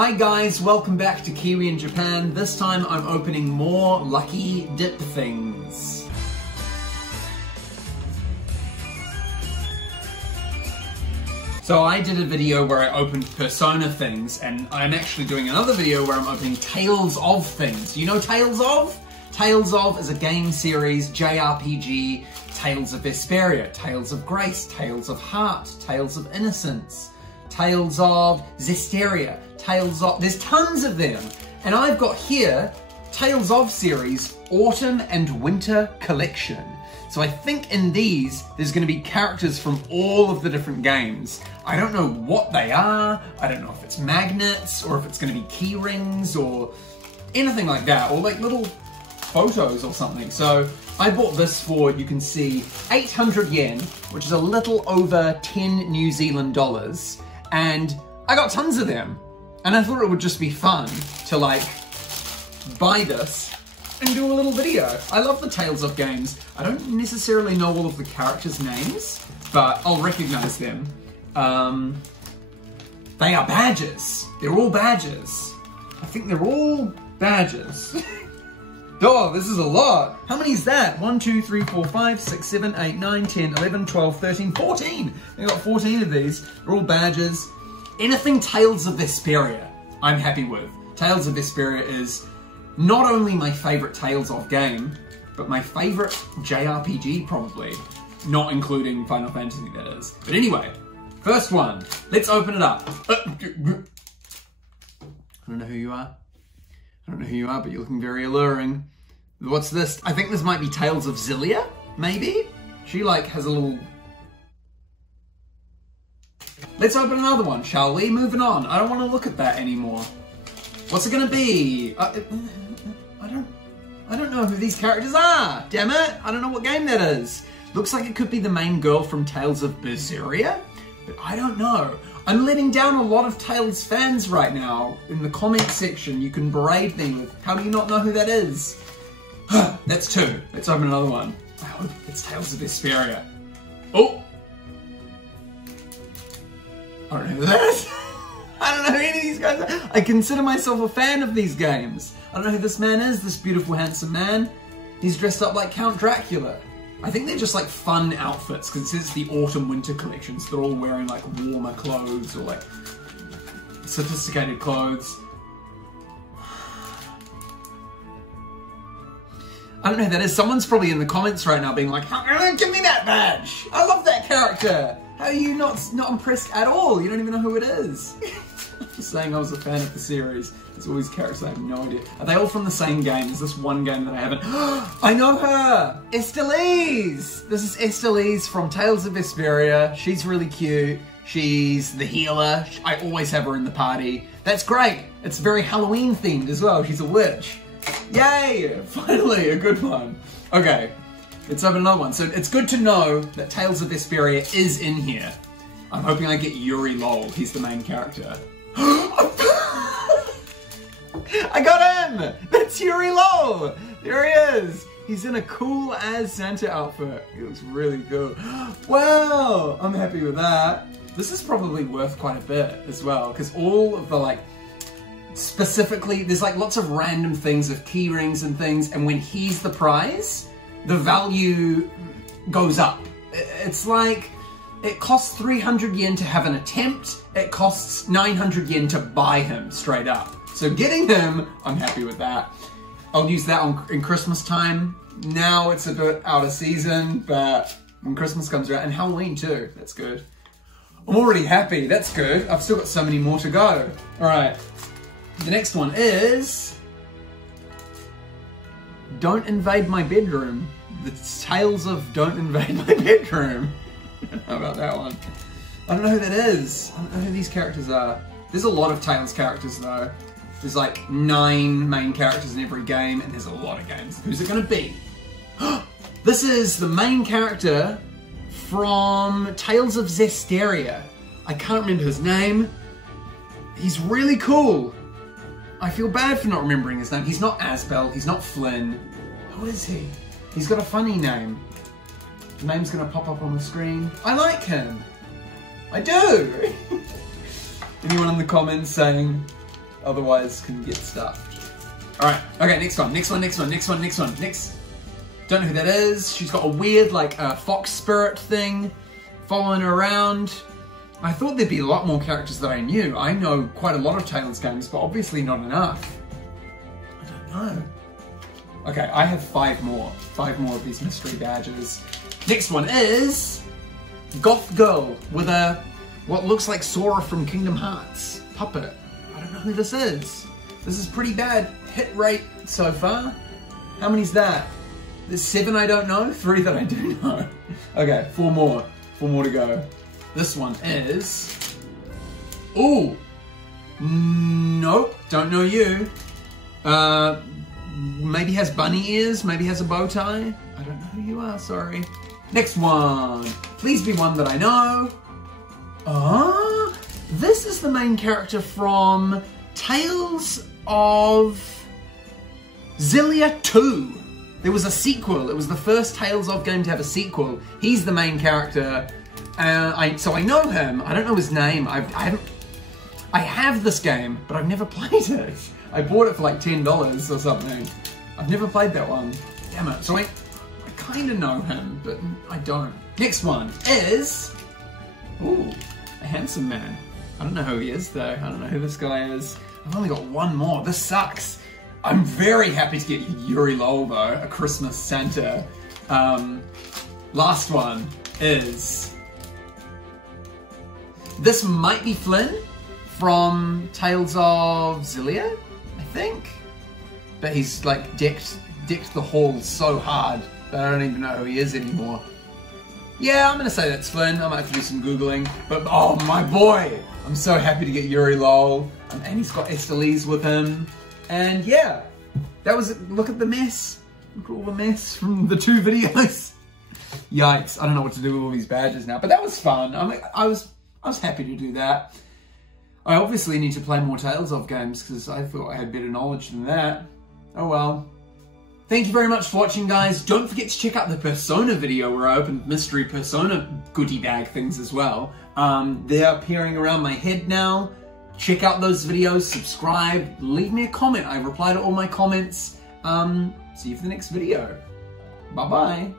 Hi guys, welcome back to Kiwi in Japan. This time I'm opening more lucky dip things. So I did a video where I opened Persona things, and I'm actually doing another video where I'm opening Tales of things. You know Tales of? Tales of is a game series, JRPG, Tales of Vesperia, Tales of Grace, Tales of Heart, Tales of Innocence, Tales of Zestiria, Tales of... There's tons of them. And I've got here, Tales of series, Autumn and Winter Collection. So I think in these, there's going to be characters from all of the different games. I don't know what they are. I don't know if it's magnets or if it's going to be key rings or anything like that, or like little photos or something. So I bought this for, you can see, 800 yen, which is a little over 10 New Zealand dollars. And I got tons of them. And I thought it would just be fun to like buy this and do a little video. I love the Tales of games. I don't necessarily know all of the characters' names, but I'll recognize them. They are badges. They're all badges. I think they're all badges. Oh, this is a lot. How many is that? 1, 2, 3, 4, 5, 6, 7, 8, 9, 10, 11, 12, 13, 14. I got 14 of these. They're all badges. Anything Tales of Vesperia, I'm happy with. Tales of Vesperia is not only my favorite Tales of game, but my favorite JRPG probably. Not including Final Fantasy, that is. But anyway, first one. Let's open it up. I don't know who you are. I don't know who you are, but you're looking very alluring. What's this? I think this might be Tales of Xillia, maybe? She like has a little... Let's open another one, shall we? Moving on. I don't want to look at that anymore. What's it gonna be? I don't know who these characters are. Damn it! I don't know what game that is. Looks like it could be the main girl from Tales of Berseria, but I don't know. I'm letting down a lot of Tales fans right now. In the comment section, you can berate me with, how do you not know who that is? That's two. Let's open another one. I hope it's Tales of Vesperia. Oh! I don't know who that is. I don't know who any of these guys are. I consider myself a fan of these games. I don't know who this man is, this beautiful, handsome man. He's dressed up like Count Dracula. I think they're just like fun outfits, because it says the autumn-winter collection, so they're all wearing like warmer clothes or like sophisticated clothes. I don't know who that is. Someone's probably in the comments right now being like, give me that badge! I love that character! How are you not impressed at all? You don't even know who it is. Just saying I was a fan of the series. There's all these characters I have no idea. Are they all from the same game? Is this one game that I haven't? I know her! Estylized! This is Estylized from Tales of Vesperia. She's really cute. She's the healer. I always have her in the party. That's great. It's very Halloween themed as well. She's a witch. Yay! Finally, a good one. Okay. Let's open another one. So it's good to know that Tales of Vesperia is in here. I'm hoping I get Yuri Lol. He's the main character. I got him! That's Yuri Lol! There he is! He's in a cool as Santa outfit. He looks really cool. Wow! I'm happy with that. This is probably worth quite a bit as well, because all of the like, specifically, there's like lots of random things of key rings and things, and when he's the prize, the value goes up. It's like, it costs 300 yen to have an attempt, it costs 900 yen to buy him straight up. So getting him, I'm happy with that. I'll use that in Christmas time. Now it's a bit out of season, but when Christmas comes around, and Halloween too, that's good. I'm already happy, that's good. I've still got so many more to go. All right, the next one is... Don't Invade My Bedroom. The Tales of Don't Invade My Bedroom. How about that one? I don't know who that is. I don't know who these characters are. There's a lot of Tales characters though. There's like 9 main characters in every game, and there's a lot of games. Who's it gonna be? This is the main character from Tales of Zestiria. I can't remember his name. He's really cool. I feel bad for not remembering his name. He's not Asbel, he's not Flynn. Who is he? He's got a funny name. The name's gonna pop up on the screen. I like him. I do. Anyone in the comments saying, otherwise can get stuffed. Alright, okay, next one. Don't know who that is. She's got a weird, like, fox spirit thing following her around. I thought there'd be a lot more characters that I knew. I know quite a lot of Tales games, but obviously not enough. I don't know. Okay, I have 5 more. 5 more of these mystery badges. Next one is Goth Girl with a what looks like Sora from Kingdom Hearts puppet. I don't know who this is. This is pretty bad hit rate so far. How many's that? There's 7 I don't know, 3 that I do know. Okay, 4 more. 4 more to go. This one is... Ooh! Nope, don't know you. Maybe has bunny ears, maybe has a bow tie. I don't know who you are, sorry. Next one. Please be one that I know. Ah, this is the main character from Tales of Xillia 2. There was a sequel. It was the first Tales of game to have a sequel. He's the main character. So I know him. I don't know his name. I have this game, but I've never played it. I bought it for like $10 or something. I've never played that one. Damn it. So I kind of know him, but I don't. Next one is... Ooh, a handsome man. I don't know who he is though. I don't know who this guy is. I've only got 1 more. This sucks. I'm very happy to get Yuri Lowell though, a Christmas Santa. Last one is... This might be Flynn from Tales of Xillia, I think. But he's like decked the halls so hard that I don't even know who he is anymore. Yeah, I'm gonna say that's Flynn. I might have to do some Googling. But oh my boy! I'm so happy to get Yuri Lowell. And he's got Esteliz with him. And yeah, that was it. Look at the mess. Look at all the mess from the 2 videos. Yikes, I don't know what to do with all these badges now. But that was fun. I was happy to do that. I obviously need to play more Tales of games because I thought I had better knowledge than that. Oh well. Thank you very much for watching, guys. Don't forget to check out the Persona video where I opened mystery Persona goodie bag things as well. They're appearing around my head now. Check out those videos, subscribe, leave me a comment. I reply to all my comments. See you for the next video. Bye-bye.